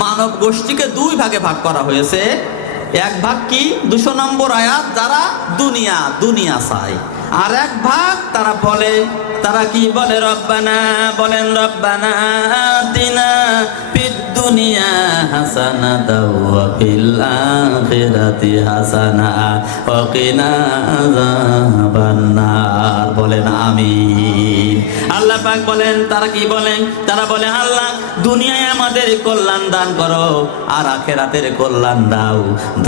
মানব গোষ্ঠীকে দুই ভাগে ভাগ করা হয়েছে। এক ভাগ কি 200 নম্বর আয়াত, যারা দুনিয়া দুনিয়া চায়। আর এক ভাগ তারা বলে, তারা কি বলে? রব্বানা, বলেন রব্বানা আতিনা ফিদ দুনিয়া হাসানাতাও ওয়া ফিল আখিরাতি হাসানা ওয়া কিনা আযাবান্নার। বলেন আমিন। আল্লাহ পাক বলেন, তারা কি বলেন? তারা বলে, আল্লাহ দুনিয়ায় আমাদের কল্যাণ দান করো আর আখিরাতের কল্যাণ দাও।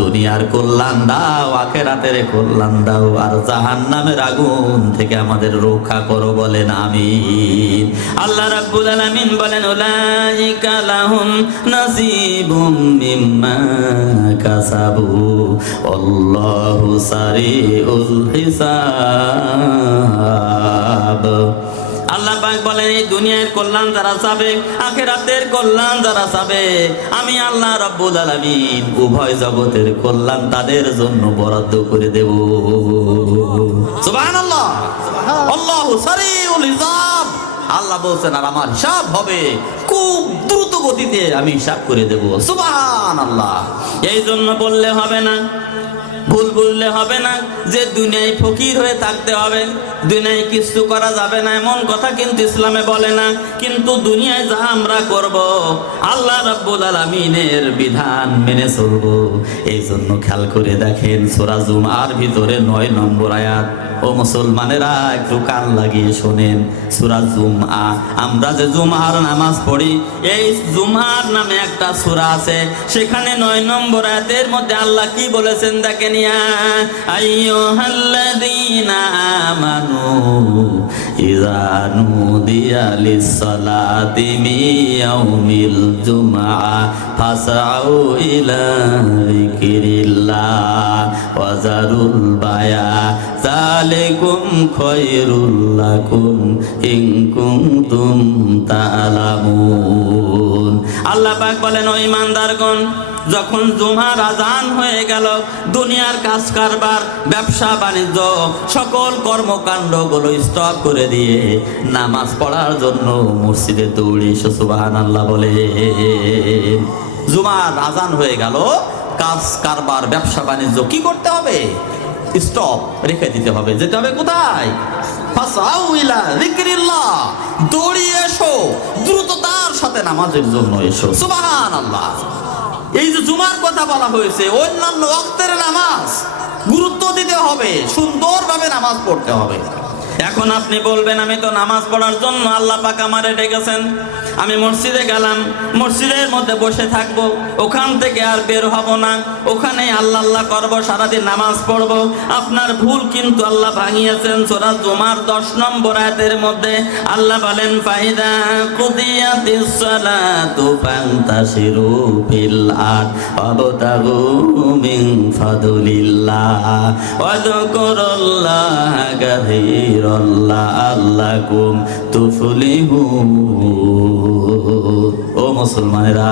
দুনিয়ার কল্যাণ দাও, আখিরাতের কল্যাণ দাও, আর জাহান্নামের আগুন থেকে আমাদের রক্ষা করো। বলেন আমিন। আল্লাহ রাব্বুল আলামিন বলেন, উলাইকা লাহুম নাসিবুম মিম্মা কাসাবু আল্লাহু সারিউল হিসাব। আল্লাহ পাক বলেন, এই দুনিয়ার কল্যাণ যারা চাবে, আখিরাতের কল্যাণ যারা চাবে, আমি আল্লাহ রাব্বুল আলামিন উভয় জগতের কল্যাণ তাদের জন্য বরাদ্দ করে দেব। সুবহানাল্লাহ। আল্লাহু সারিউল হিসাব। আল্লাহ বলছেন, আর আমার হিসাব হবে খুব দ্রুত গতিতে, আমি হিসাব করে দেব। সুবহানাল্লাহ। এই জন্য বললে হবে না, ভুল বললে হবে না যে দুনিয়ায় ফকির হয়ে থাকতে হবে, দুনিয়ায় কিছু করা যাবে না, এমন কথা কিন্তু ইসলামে বলে না। কিন্তু দুনিয়ায় যা আমরা করব, আল্লাহ রাব্বুল আলামিনের বিধান মেনে চলব। এই জন্য খেয়াল করে দেখেন, সূরা জুমার ভিতরে 9 নম্বর আয়াত। ও মুসলমানেরা, একটু কান লাগিয়ে শোনেন। সূরা জুমআ, আমরা যে জুমার নামাজ পড়ি, এই জুমার নামে একটা সূরা আছে, সেখানে 9 নম্বর আয়াতের মধ্যে আল্লাহ কি বলেছেন দেখেন। ইয়া আইয়ুহাল্লাযীনা আমানু ইযা নুদিয়া লিস-সালাতি মিন ইয়াউমিল জুমআ ফাসআউ ইলা যিকরিল্লাহ ওয়া যারুল বায়া যালিকুম খায়রুল লাকুম ইন কুনতুম তা'লামুন। আল্লাহ পাক বলেন, ও ঈমানদারগণ, যখন জুমার আজান হয়ে গেল, দুনিয়ার কাজ কারবার, ব্যবসা বাণিজ্য, সকল কর্মকাণ্ডগুলো স্টপ করে দিয়ে নামাজ পড়ার জন্য মসজিদে দৌড়ে এসো। সুবহানাল্লাহ বলে। জুমার আজান হয়ে গেল, কাজ কারবার, ব্যবসা বাণিজ্য কি করতে হবে? স্টপ রেখে দিতে হবে। যেতে হবে কোথায়? ফাসাউ ইলা যিকরিল্লাহ। দৌড়িয়ে এসো, দ্রুততার সাথে নামাজের জন্য এসো। সুবহানাল্লাহ। এই যে জুমার কথা বলা হয়েছে, অন্যান্য ওয়াক্তের নামাজ গুরুত্ব দিতে হবে, সুন্দরভাবে নামাজ পড়তে হবে। এখন আপনি বলবেন, আমি তো নামাজ পড়ার জন্য আল্লাহ পাক আমারে ডেকেছেন, আমি মসজিদে গেলাম, মসজিদের মধ্যে বসে থাকবো, ওখান থেকে আর বের হব না, ওখানেই আল্লাহ আল্লাহ করবো, সারাদিন নামাজ পড়বো। আপনার ভুল কিন্তু আল্লাহ ভাঙিয়েছেন। সূরা জুমার 10 নম্বর আয়াতের মধ্যে আল্লাহ বলেন, ফাইদা কুদিয়াতিস সালাতু ফান্তাশিরু ফিল আরদ ওয়াবতাগু মিন ফাদলিল্লাহ ওয়াযকুরুল্লাহা কাসীরান লাআল্লাকুম তুফলিহুন। ও মুসলমানেরা,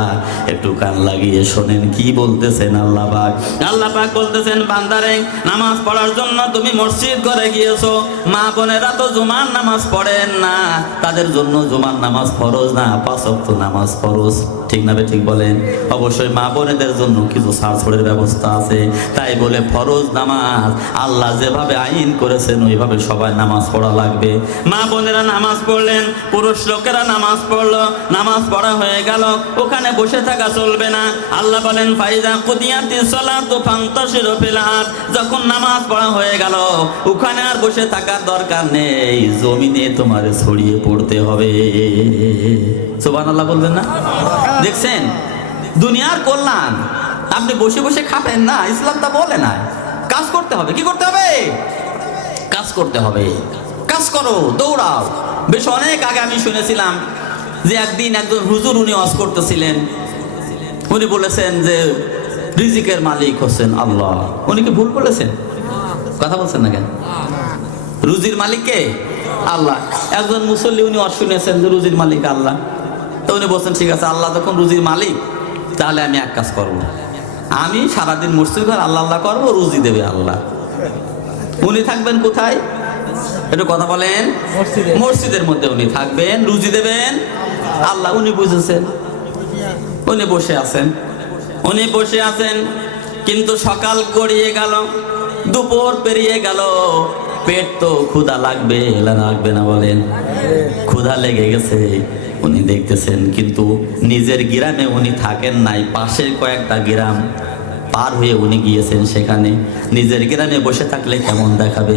একটু কান লাগিয়ে শোনেন কি বলতেছেন আল্লাহ পাক। আল্লাহ পাক বলতেছেন, বান্দারে, নামাজ পড়ার জন্য তুমি মসজিদ ঘরে গিয়েছো, মা বোনেরা তো জুমার নামাজ পড়েন না, তাদের জন্য জুমার নামাজ ফরজ না, 5 ওয়াক্ত নামাজ ফরজ। ঠিক না? ঠিক বলেন। অবশ্যই মা বোনেদের জন্য কিছু ছাড়ছড়ের ব্যবস্থা আছে, তাই বলে ফরজ নামাজ আল্লাহ যেভাবে আইন করেছেন ওইভাবে সবাই নামাজ পড়া লাগবে। মা বোনেরা নামাজ পড়লেন, পুরুষ লোকেরা নামাজ পড়লো, নামাজ পড়া হয়ে গেল, ওখানে বসে থাকা চলবে না। আল্লাহ বলেন, ফাইজা কুদিয়াতিস সালাতু ফান্তাশিরু ফিল আরদ। যখন নামাজ পড়া হয়ে গেল, ওখানে আর বসে থাকার দরকার নেই, জমিনে তোমার ছড়িয়ে পড়তে হবে। সুবহানাল্লাহ বলবেন না? দেখছেন দুনিয়ার কল্যাণ আপনি বসে বসে খাবেন না, ইসলাম তা বলে না। কাজ করতে হবে। কি করতে হবে? কাজ করতে হবে। কাজ করো, দৌড়াও। বেশ অনেক আগে আমি শুনেছিলাম যে একদিন একজন হুজুর, উনি ওয়াজ করতেছিলেন, উনি বলেছেন যে রিজিকের মালিক হচ্ছেন আল্লাহ। উনি কি ভুল বলেছেন? কথা বলছেন না কেন? রুজির মালিক কে? আল্লাহ। একজন মুসল্লি, উনি ওয়াজ শুনেছেন যে রুজির মালিক আল্লাহ। তো উনি বলছেন, ঠিক আছে, আল্লাহ যখন রুজির মালিক, তাহলে আমি এক কাজ করব, আমি সারাদিন মসজিদ ঘর আল্লাহ আল্লাহ করবো, রুজি দেবে আল্লাহ। উনি থাকবেন কোথায়? একটু কথা বলেন। মসজিদের মধ্যে উনি থাকবেন, রুজি দেবেন আল্লাহ। উনি বুঝেছেন উনি বসে আছেন, উনি বসে আছেন, কিন্তু সকাল গড়িয়ে গেল, দুপুর পেরিয়ে গেল, পেট তো ক্ষুধা লাগবে লাগবে না বলেন? ক্ষুধা লেগে গেছে। উনি দেখতেছেন, কিন্তু নিজের গ্রামে উনি থাকেন নাই, পাশের কয়েকটা গ্রাম পার হয়ে উনি গিয়েছেন সেখানে। নিজের গ্রামে বসে থাকলে কেমন দেখাবে?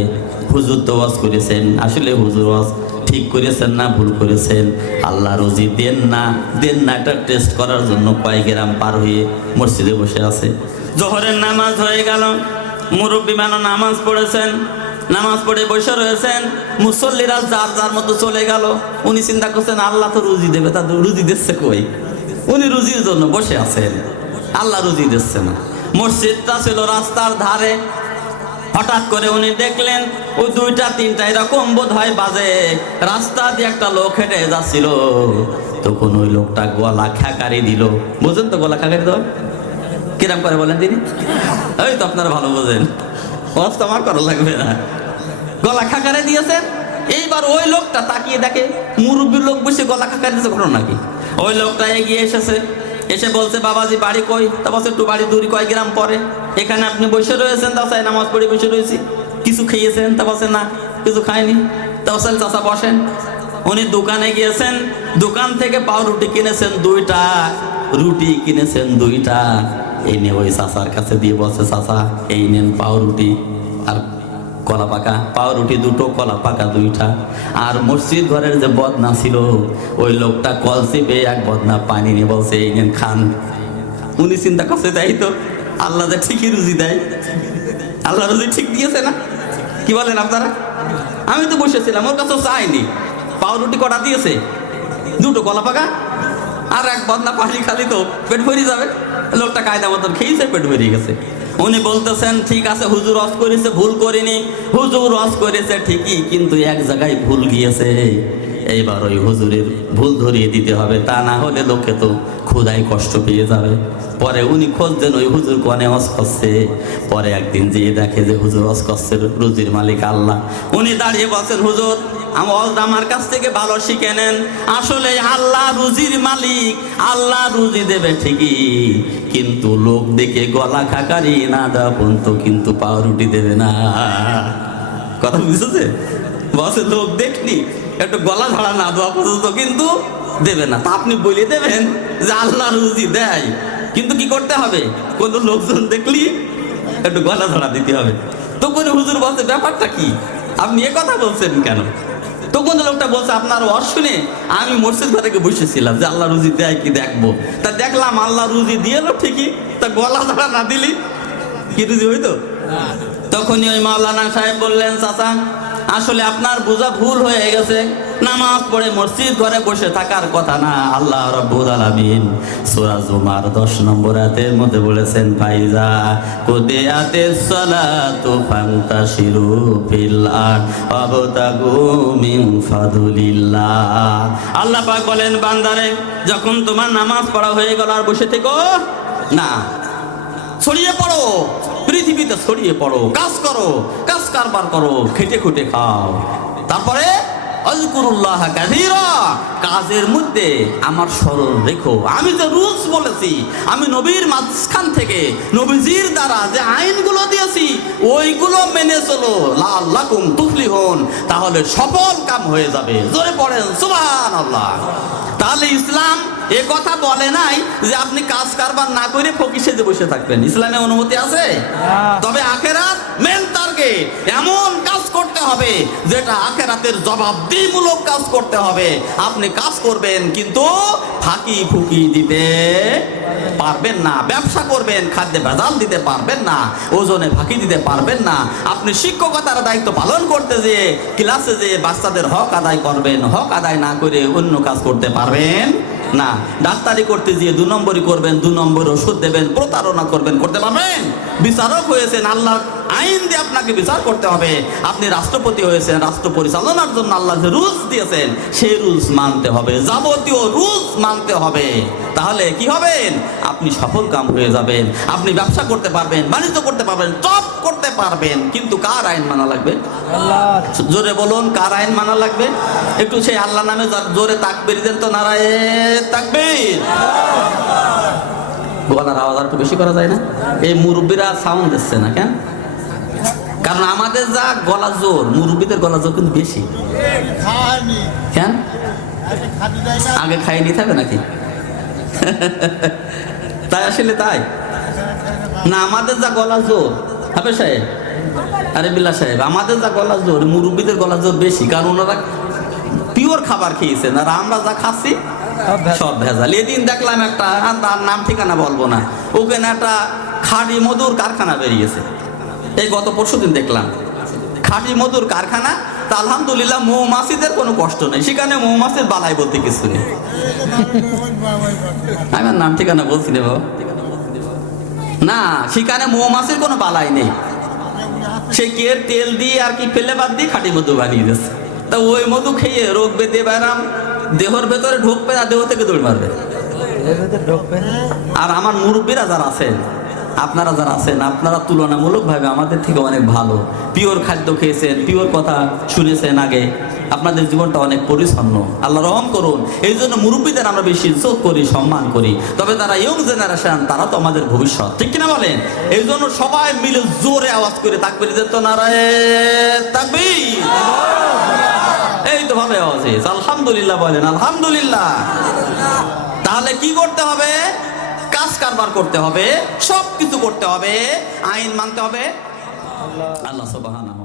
হুজুর তো ওয়াজ করেছেন, আসলে হুজুর ওয়াজ ঠিক করেছেন না ভুল করেছেন? আল্লাহ রুজি দেন না এটা টেস্ট করার জন্য কয়েক গ্রাম পার হয়ে মসজিদে বসে আছে। জোহরের নামাজ হয়ে গেল, মুরব্বী মানুষ নামাজ পড়েছেন, নামাজ পড়ে বসে রয়েছেন, মুসল্লিরা যার যার মতো চলে গেল। উনি চিন্তা করছেন আল্লাহ তো রুজি দেবে, তা রুজি দিচ্ছে কই? উনি রুজির জন্য বসে আছেন, আল্লাহ রুজি দিচ্ছে না। মসজিদটা ছিল রাস্তার ধারে। হঠাৎ করে উনি দেখলেন ওই 2টা 3টা এরকম বোধ হয় বাজে, রাস্তা দিয়ে একটা লোক হেঁটে যাচ্ছিল। তখন ওই লোকটা গলা খাকারি দিল। বুঝেন তো গলা খাকারি দেওয়া কিরম করে বলেন তিনি? ওই তো আপনারা ভালো বোঝেন, কষ্ট আমার করা লাগবে না। গলা খাকারে দিয়েছেন। এইবার ওই লোকটা তাকিয়ে দেখে মুরব্বীর লোক বসে গলা খাকারি দিয়েছে, ঘটনা কি? ওই লোকটা এগিয়ে এসেছে, এসে বলছে বাবাজি বাড়ি কই? তা বলছে একটু বাড়ি দূরে, কয় গ্রাম পরে। এখানে আপনি বসে রয়েছেন? তা চাই নামাজ পড়ে বসে রয়েছি। কিছু খেয়েছেন? তা বলছে না কিছু খায়নি। তা বলছেন চাচা বসেন। উনি দোকানে গিয়েছেন, দোকান থেকে পাউরুটি কিনেছেন 2টা, রুটি কিনেছেন 2টা, এই নিয়ে ওই চাচার কাছে দিয়ে বলছে চাচা এই নেন পাউরুটি আর কলা পাকা। পাউরুটি 2টো, কলা পাকা 2টা। আর মসজিদ ঘরের যে বদনা ছিল, ওই লোকটা কল চেপে এক বদনা পানি নিয়ে বলছে এই নেন খান। উনি চিন্তা করছে তাই তো, আল্লাহ যে ঠিকই রুজি দেয়, আল্লাহ রুজি ঠিক দিয়েছে না? কি বলেন আপনারা? আমি তো বসেছিলাম, ওর কাছে চাইনি। পাউরুটি কটা দিয়েছে? 2টো, কলা পাকা আর এক বদনা পানি, খালি তো পেট ভরে যাবে। লোকটা কায়দা মতন খেয়েছে, পেট ভরে গেছে। উনি বলতেছেন ঠিক আছে হুজুর ওয়াজ করেছে, ভুল করিনি। হুজুর ওয়াজ করেছে ঠিকই, কিন্তু এক জায়গায় ভুল গিয়েছে। এইবার ওই হুজুরের ভুল ধরিয়ে দিতে হবে, তা না হলে লোকে তো ক্ষুধায় কষ্ট পেয়ে যাবে। পরে উনি খোঁজছেন ওই হুজুর কোনে ওয়াজ করছে। পরে একদিন যেয়ে দেখে যে হুজুর ওয়াজ করছে, রুজির মালিক আল্লাহ। উনি দাঁড়িয়ে বলছেন হুজুর আমার কাছ থেকে ভালো শিখে নেন, আসলে আল্লাহ রুজির মালিক, আল্লাহ রুজি দেবে ঠিকই, কিন্তু লোক দেখে গলা খাকারি না দেওয়া পর্যন্ত কিন্তু পাউরুটি দেবে না। কথা বুঝেছে? বসে লোক দেখনি একটু গলা ঝাড়া না দেওয়া পর্যন্ত কিন্তু দেবে না। তা আপনি বলে দেবেন যে আল্লাহ রুজি দেয়, কিন্তু কি করতে হবে? কোন লোকজন দেখলি একটু গলা ঝাড়া দিতে হবে। তখন হুজুর বলছে ব্যাপারটা কি, আপনি এ কথা বলছেন কেন? তখন লোকটা বলছে আপনার ওয়াজ শুনে আমি মসজিদ ঘরে বসেছিলাম যে আল্লাহ রুজি দেয় কি দেখবো, তা দেখলাম আল্লাহ রুজি দিয়ে এলো ঠিকই, তা গলা ধরা না দিলি কি রুজি হইতো? তখনই ওই মাওলানা সাহেব বললেন চাচা আসলে আপনার বোঝা ভুল হয়ে গেছে, নামাজ পড়ে মসজিদ ঘরে বসে থাকার কথা না। আল্লাহ রাব্বুল আলামিন সূরা জুমার 10 নম্বর আয়াতের মধ্যে বলেছেন ফাইজা কুদিয়াতিস সালাতু ফান্তাশিরু ফিল আরদ ওয়াবতাগু মিন ফাদলিল্লাহ। আল্লাহ পাক বলেন বান্দারে যখন তোমার নামাজ পড়া হয়ে গেল আর বসে থেকো না, ছড়িয়ে পড়ো, পৃথিবীতে ছড়িয়ে পড়ো, কাজ করো, কাজ কারবার করো, খেটে খুটে খাও। তারপরে আযকুরুল্লাহ কাসীরা, কাজের মধ্যে আমার স্মরণ রেখো। আমি যে রুলস বলেছি, আমি নবীর মাঝখান থেকে নবীজির দ্বারা যে আইনগুলো দিয়েছি ওইগুলো মেনে চলো, লাআল্লাকুম তুফলিহুন, তাহলে সফল কাম হয়ে যাবে। জোরে পড়েন সুবহানাল্লাহ। তাহলে ইসলাম এ কথা বলে নাই যে আপনি কাজ কারবার না করে ফকির সেজে বসে থাকবেন। ইসলামে অনুমতি আছে, তবে আখেরাত মেন টার্গেট, এমন কাজ করতে হবে যেটা আখেরাতের জবাবদিহিমূলক কাজ করতে হবে। আপনি কাজ করবেন কিন্তু ফাঁকি ফুকি দিতে পারবেন না, ব্যবসা করবেন খাদ্যে ভেজাল দিতে পারবেন না, ওজনে ফাঁকি দিতে পারবেন না। আপনি শিক্ষকতার দায়িত্ব পালন করতে যেয়ে ক্লাসে যেয়ে বাচ্চাদের হক আদায় করবেন, হক আদায় না করে অন্য কাজ করতে পারবেন না। ডাক্তারি করতে গিয়ে 2 নম্বরই করবেন, 2 নম্বর ওষুধ দেবেন, প্রতারণা করবেন, করতে পারবেন? বিচারক হয়েছেন, আল্লাহ আইন দিয়ে আপনাকে বিচার করতে হবে। আপনি রাষ্ট্রপতি হয়েছেন, রাষ্ট্র পরিচালনার জন্য আল্লাহ যে রুলস দিয়েছেন সেই রুলস মানতে হবে, যাবতীয় রুলস মানতে হবে। তাহলে কি হবেন? আপনি সফল কাম হয়ে যাবেন। আপনি ব্যবসা করতে পারবেন, বাণিজ্য করতে পারবেন, জব করতে পারবেন, কিন্তু কার আইন মানা লাগবে? আল্লাহ। জোরে বলুন কার আইন মানা লাগবে? একটু সেই আল্লাহ নামে জোরে তাকবীর দেন তো, নারায়ে তাকবীর। গলার আওয়াজ আর একটু বেশি করা যায় না? এই মুরব্বীরা সাউন্ড দিচ্ছে না কেন? কারণ আমাদের যা গলা জোর, মুরব্বীদের গলা জোর কিন্তু বেশি। কেন? আগে খাইনি থাকবে নাকি? তাই আসলে তাই না, আমাদের যা গলা জোর, হাফেজ সাহেব, আরে বিল্লাহ সাহেব, আমাদের যা গলা জোর মুরব্বীদের গলা জোর বেশি, কারণ ওনারা পিওর খাবার খেয়েছেন, আর আমরা যা খাচ্ছি সব ভেজাল। এদিন দেখলাম একটা, তার নাম ঠিকানা বলবো না, ওখানে একটা খাঁটি মধুর কারখানা বেরিয়েছে। এই গত পরশুদিন দেখলাম খাঁটি মধুর কারখানা। তা আলহামদুলিল্লাহ মৌমাছিদের কোনো কষ্ট নেই সেখানে, মৌমাছির বালাই বলতে কিছু নেই। আমি নাম ঠিকানা বলছি না বাবা, না সেখানে মৌমাছির কোনো বালাই নেই। সে কে তেল দিয়ে আর কি ফেলে বাদ দিয়ে খাঁটি মধু বানিয়ে দিয়েছে। তা ওই মধু খেয়ে রোগ বেঁধে বেড়াম, দেহর ভেতরে ঢুকবে না, দেহ থেকে দৌড় মারবে। আর আমার মুরব্বীরা যারা আছেন, আপনারা যারা আছেন, আপনারা তুলনামূলকভাবে আমাদের থেকে অনেক ভালো, পিওর খাদ্য খেয়েছেন, পিওর কথা শুনেছেন আগে, আপনাদের জীবনটা অনেক পরিচ্ছন্ন। আল্লাহ রহম করুন। এই জন্য মুরব্বীদের আমরা বেশি ইজ্জত করি, সম্মান করি। তবে তারা ইয়ং জেনারেশন, তারা তো আমাদের ভবিষ্যৎ, ঠিক কিনা বলেন? এই জন্য সবাই মিলে জোরে আওয়াজ করে তাকবীর দিতে তো, নারায়ে তাকবীর। এই তো ভাবে আওয়াজ হয়েছে, আলহামদুলিল্লাহ বলেন, আলহামদুলিল্লাহ। তাহলে কি করতে হবে? কাজ কারবার করতে হবে, সব কিছু করতে হবে, আইন মানতে হবে। আল্লাহ সুবহানাহু